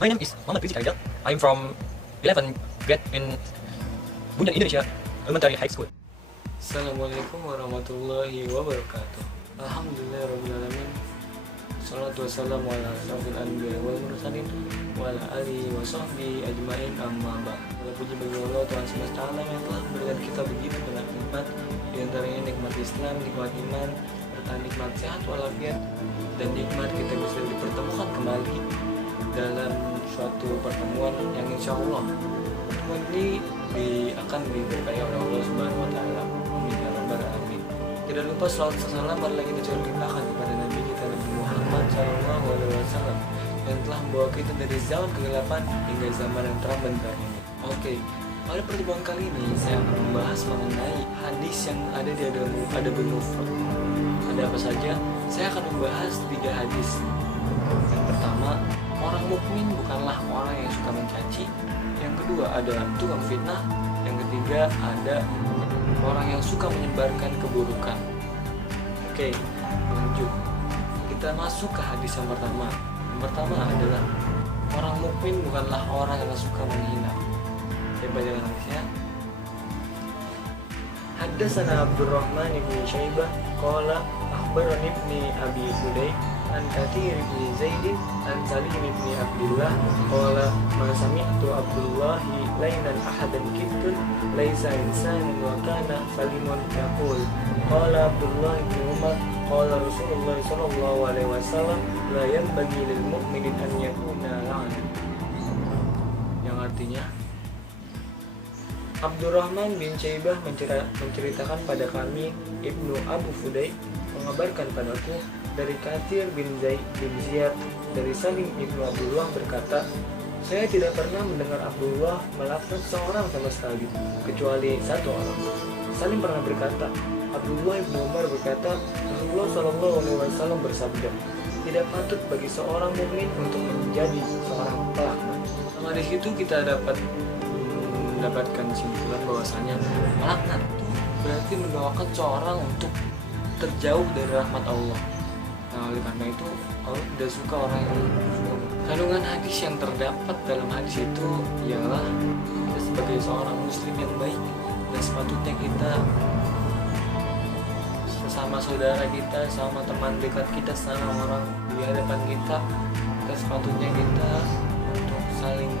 My name is Muhammad Rizik Arijal. I'm from 11th grade in Bundan Indonesia Elementary High School. Assalamualaikum warahmatullahi wabarakatuh. Alhamdulillahirrahmanirrahim. Salatu wassalamu ala asyrafil anbiya wal mursalin wa ala alihi wa sahbihi ajmain, amma ba'd. Puji bagi Allah Tuhan semesta alam yang telah memberikan kita begitu banyak nikmat, di antaranya nikmat Islam, nikmat iman, serta nikmat sehat walafiat, dan nikmat kita bisa dipertemukan kembali dalam suatu pertemuan yang insya Allah pertemuan ini akan diberkahi oleh Allah Subhanahu wa Ta'ala. Amin ya rabbal alamin. Tidak lupa salawat salam marilah kita curahkan kepada Nabi kita Nabi Muhammad SAW yang telah membawa kita dari zaman kegelapan hingga zaman yang terang benderang ini. Oke, pada pertemuan kali ini saya akan membahas mengenai hadis yang ada di Adabul Mufrad. Ada apa saja? Saya akan membahas 3 hadis. Yang pertama, orang mukmin bukanlah orang yang suka mencaci. Yang kedua, ada tukang fitnah. Yang ketiga, ada orang yang suka menyebarkan keburukan. Oke, lanjut. Kita masuk ke hadis yang pertama. Yang pertama adalah orang mukmin bukanlah orang yang suka menghina. Saya bacakan hadisnya. Haddatsana Abdurrahman bin Syaibah qala akhbarani ibni Abi Hudayy an Katsir bin Zaid an Salim bin Abdullah qala ma sami'tu Abdullah lainan ahadan kittun laisa insanun wa kana Salimun yaqul qala Abdullah bin Umar qala Rasulullah sallallahu alaihi wasallam la yanbaghi lil mu'minin an yakuna la'an. Yang artinya, Abdurrahman bin Syaibah menceritakan pada kami, Ibnu Abu Hudayy mengabarkan padaku dari Katsir bin Zaid bin Ziyad dari Salim Ibnu Abdullah berkata, saya tidak pernah mendengar Abdullah melaknat seorang sama sekali kecuali satu orang. Salim pernah berkata, Abdullah Ibnu Umar berkata, Rasulullah Shallallahu Alaihi Wasallam bersabda, tidak patut bagi seorang mukmin untuk menjadi seorang pelaknat. Nah, di situ kita mendapatkan simpulan bahwasanya melaknat itu berarti mendoakan seorang untuk terjauh dari rahmat Allah. Nah, oleh karena itu Allah tidak suka orang yang kandungan hadis yang terdapat dalam hadis itu ialah kita sebagai seorang muslim yang baik dan sepatutnya kita sesama saudara kita, sama teman dekat kita, sama orang di hadapan kita sepatutnya kita untuk saling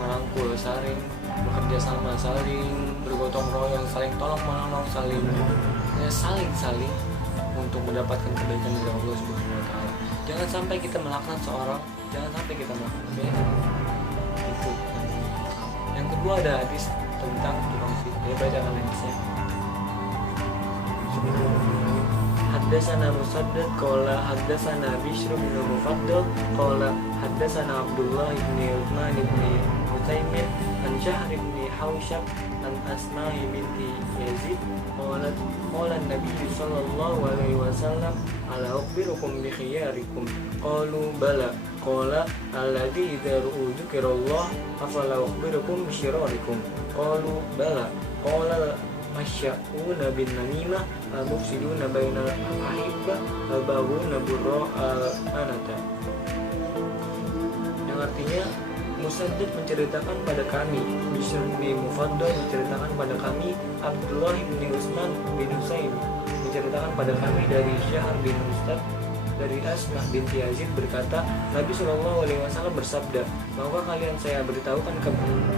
merangkul, saling bekerja sama, saling bergotong royong, saling tolong menolong, saling untuk mendapatkan kebaikan dari Allah Subhanahu wa Ta'ala. Jangan sampai kita melaknat seorang, jangan sampai kita melaknat itu. Yang kedua ada hadis tentang tukang fitnah. Ya, bacakan hadisnya. Haddatsana Musaddad qala haddatsana Bishr bin Mufaddal qala haddatsana Abdullah bin Uthman bin Mutaimin an Syahr bin Hausyab an Asma'i binti Yazid qalat qala an-nabi sallallahu alaihi wasallam ala ukhbirukum bi khiyarikum qalu bala qala alladhi idza dzukirallah afala ukhbirukum bi syirarikum qalu bala qala masya'una bin namimah mufsiduna bainal ahibbah babuna burra anata. Yang artinya, Musaddad menceritakan pada kami, Bishr bin Mufaddal menceritakan pada kami, Abdullah bin Utsman bin Husain menceritakan pada kami dari Syahr bin Ustad dari Asma binti Yazid berkata, Nabi Shallallahu Alaihi Wasallam bersabda, maukah kalian saya beritahukan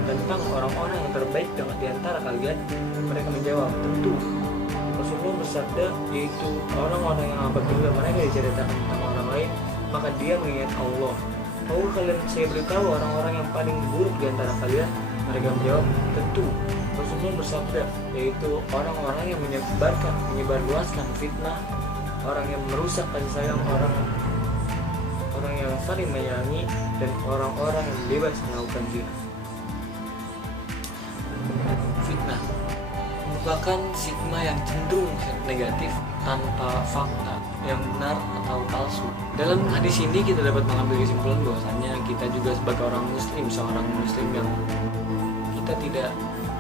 tentang orang-orang yang terbaik di antara kalian? Mereka menjawab, tentu. Rasulullah bersabda, yaitu orang-orang yang apabila mereka diceritakan tentang orang lain, maka dia mengingat Allah. Maukah kalian saya beritahu orang-orang yang paling buruk di antara kalian? Mereka menjawab, tentu. Rasulullah bersabda, yaitu orang-orang yang menyebarluaskan fitnah, orang yang merusak kasih sayang, orang yang saling menyayangi, dan orang-orang yang bebas melakukan zina. Fitnah merupakan stigma yang cenderung negatif tanpa fakta yang benar atau palsu. Dalam hadis ini kita dapat mengambil kesimpulan bahwasanya kita juga sebagai seorang muslim yang kita tidak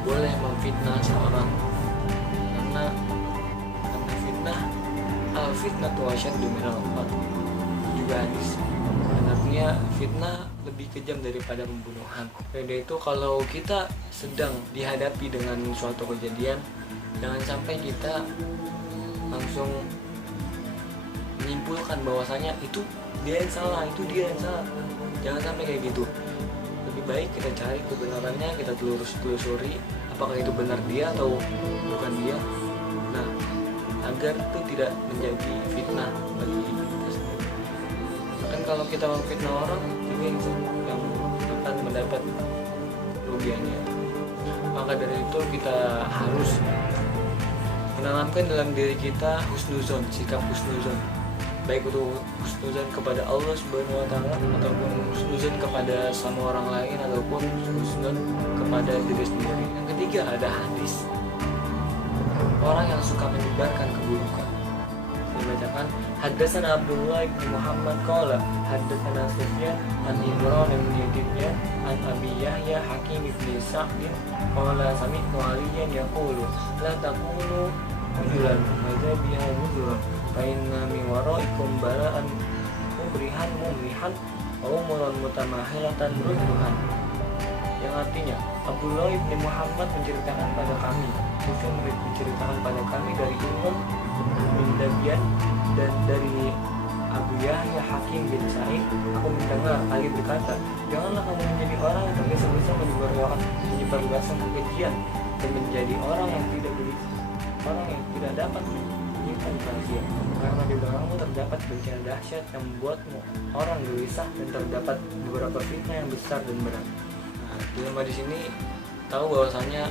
boleh memfitnah seorang, karena fitnah al-fitnatu asyaddu minal qatl. Juga hadis. Artinya bahwasanya fitnah lebih kejam daripada pembunuhan. Beda itu kalau kita sedang dihadapi dengan suatu kejadian, jangan sampai kita langsung menyimpulkan bahwasanya itu dia yang salah, itu dia yang salah. Jangan sampai kayak gitu. Lebih baik kita cari kebenarannya, kita telusuri apakah itu benar dia atau bukan dia. Nah, agar itu tidak menjadi fitnah bagi kita sendiri. Kan kalau kita memfitnah orang, juga yang akan mendapat kerugiannya. Maka dari itu kita harus menanamkan dalam diri kita husnuzon, sikap husnuzon, baik itu husnuzon kepada Allah Subhanahu wa taala ataupun husnuzon kepada sama orang lain ataupun husnuzon kepada diri sendiri. Yang ketiga ada hadis orang yang suka menyebarkan keburukan. Dibacakan Haddatsana Abdullah bin Muhammad qala haddatsana Sufyan an Imran bin Yazid an Abi Yahya Hakim bin Sa'd qala sami'tu Aliyan yaqulu la taqulu ujulan madzabiha ujulan fa inna min waraikum bala'an mubrihan wa umuran mutamahilatan rudduhan. Yang artinya Abdullah bin Muhammad menceritakan pada kami, Sufyan menceritakan pada kami dari Imam bin Dabian dan dari Abu Yahya Hakim bin Sa'id. Aku mendengar Ali berkata, janganlah kamu menjadi orang yang tergesa-gesa menyebarluaskan kebencian dan menjadi orang yang tidak dapat menyimpan rahasia, karena di belakangmu terdapat bencana dahsyat yang membuatmu orang gelisah dan terdapat beberapa fitnah yang besar dan berat. Nah, dalam hadis ini tahu bahwasanya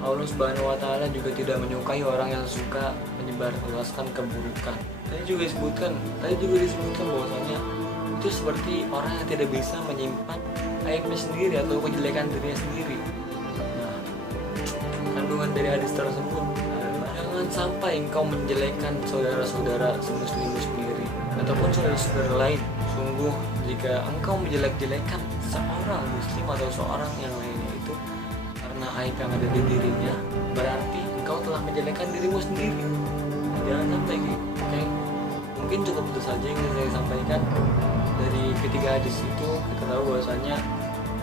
Allah Subhanahu wa taala juga tidak menyukai orang yang suka menyebarluaskan keburukan. Tadi juga disebutkan bahwasanya itu seperti orang yang tidak bisa menyimpan aibnya sendiri atau kejelekan dirinya sendiri. Nah, kandungan dari hadis tersebut adalah jangan sampai engkau menjelekkan saudara-saudara semuslimmu sendiri ataupun saudara-saudara lain. Sungguh jika engkau menjelek-jelekan seorang muslim atau seorang yang lainnya itu karena aib yang ada di dirinya, berarti engkau telah menjelekkan dirimu sendiri. Jangan sampai gitu. Oke, mungkin cukup itu saja yang saya sampaikan dari ketiga hadis itu. Kita tahu bahwasanya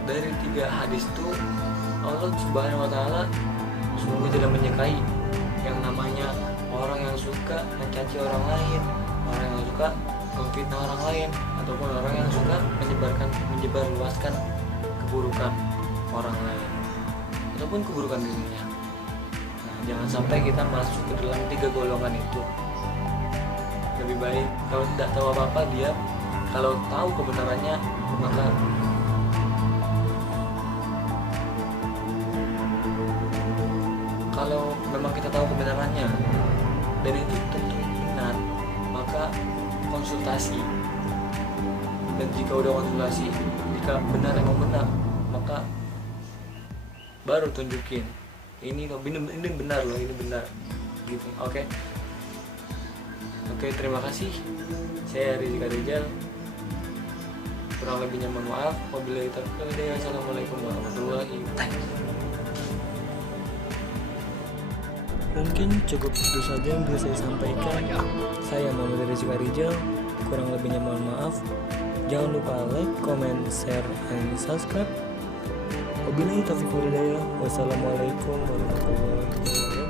dari 3 hadis itu Allah Subhanahu wa taala sungguh tidak menyukai yang namanya orang yang suka mencaci orang lain, orang yang suka memfitnah orang lain, ataupun orang yang suka menyebarluaskan keburukan orang lain ataupun keburukan dirinya. Nah, jangan sampai kita masuk ke dalam 3 golongan itu. Lebih baik kalau tidak tahu apa-apa diam, kalau tahu kebenarannya maka kalau memang kita tahu kebenarannya dan itu tentu benar, maka konsultasi. Dan jika udah konsultasi, jika benar emang benar, maka baru tunjukin ini benar loh, ini benar gitu. Oke, terima kasih. Saya Rizka Rizal, kurang lebihnya mohon maaf. Wabillahi taufiq wal hidayah. Assalamualaikum warahmatullahi wabarakatuh. Mungkin cukup itu saja yang bisa saya sampaikan. Saya Muhammad Rizka Rizal, kurang lebihnya mohon maaf. Jangan lupa like, comment, share, and subscribe. Wabillahi taufiq wal hidayah. Wassalamualaikum warahmatullahi wabarakatuh.